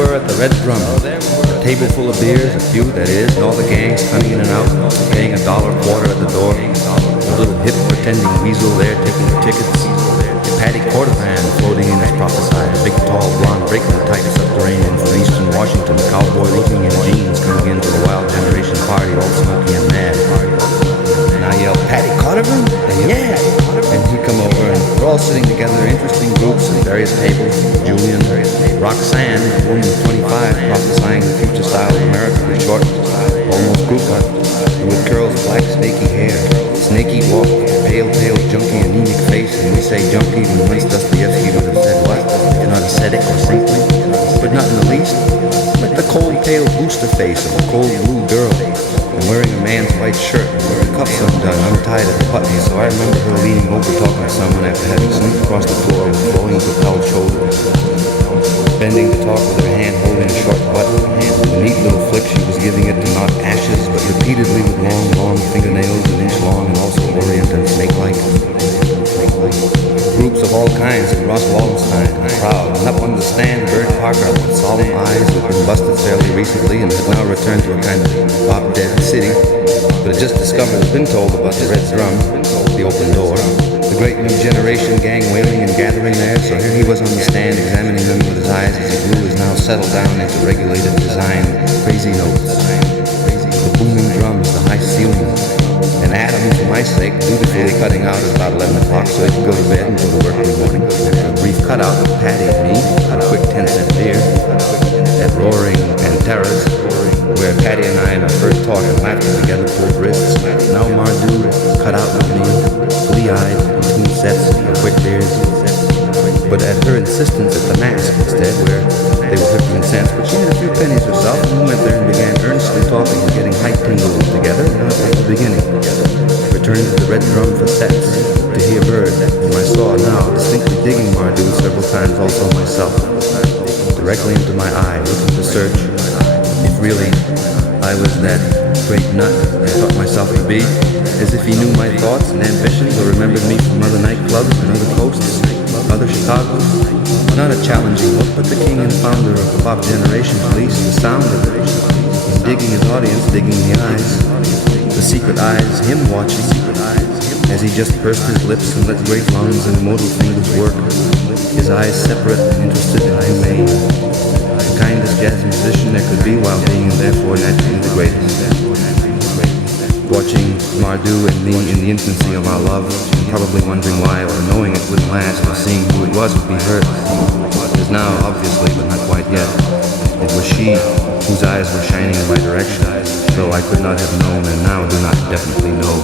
were at the Red Drum, a table full of beers, a few that is, and all the gangs coming in and out, paying $1 quarter at the door. A little hip pretending weasel there taking the tickets. Paddy Cordovan floating in as prophesied, a big tall blonde breaking the tight subterranean from eastern Washington, a cowboy looking in jeans coming into the Wild Generation party all smoky and mad. And I yelled, "Paddy Cordovan?" And yeah! And he come over and we're all sitting together, interesting groups at various tables. Julian, Roxanne, a woman of 25, prophesying the future style of America with short, almost crew cut, with curls, black, snaky hair, snaky walk, pale, junky, anemic face, and we say junky when once Dostoevsky would have said what? You're not ascetic or saintly, but not in the least. Like the cold, pale booster face of a cold blue girl, and wearing a man's white shirt with the cuffs undone, untied at the buttons. So I remember her leaning over talking to someone after having slipped across the floor with flowing propelled shoulders, bending to talk with her hand holding a short button, and a neat little flick she was giving it to knock ashes, but repeatedly with long fingernails, an inch long and also orient and snake-like. Groups of all kinds in Ross Wallenstein, proud, and up on the stand, Bert Parker with solemn eyes who had been busted fairly recently and had now returned to a kind of pop-dead city, but had just discovered, had been told about the Red Drum, the open door, the great new generation gang wailing and gathering there, so here he was on the stand examining them with his eyes as he blew his now settled down into regulated design, crazy notes, the booming drums, the high ceilings, and Adam, for my sake, dutifully cutting out at about 11 o'clock so he could go to bed and go to work in the morning. After a brief cutout with Paddy and me, a quick 10-cent beer, at Roaring Panteras, where Paddy and I in our first talk and laughter together pulled wrists. Now Mardu cut out with me, glee-eyed, between sets for quick beers. But at her insistence at the Mask instead, where they were 15 cents, but she had a few pennies herself, and we went there and began earnestly talking and getting hype tingles together, and that was the beginning. Returned to the Red Drum for sets, to hear Bird, whom I saw now, distinctly digging Mardu several times also myself, directly into my eye, looking to search if really I was that great nut I thought myself to be, as if he knew my thoughts and ambitions or remembered me from other nightclubs and other coasts, other Chicagos. Not a challenging look, but the king and founder of the pop generation, at least the sound of it. He's digging his audience, digging the eyes, the secret eyes, him watching, as he just pursed his lips and let great lungs and immortal fingers work, his eyes separate and interested and humane. The kindest jazz musician there could be while being and therefore naturally the greatest. Watching Mardu and me in the infancy of our love, and probably wondering why, or knowing it wouldn't last, or seeing who it was would be hurt. It is now, obviously, but not quite yet. It was she whose eyes were shining in my direction, though I could not have known and now do not definitely know.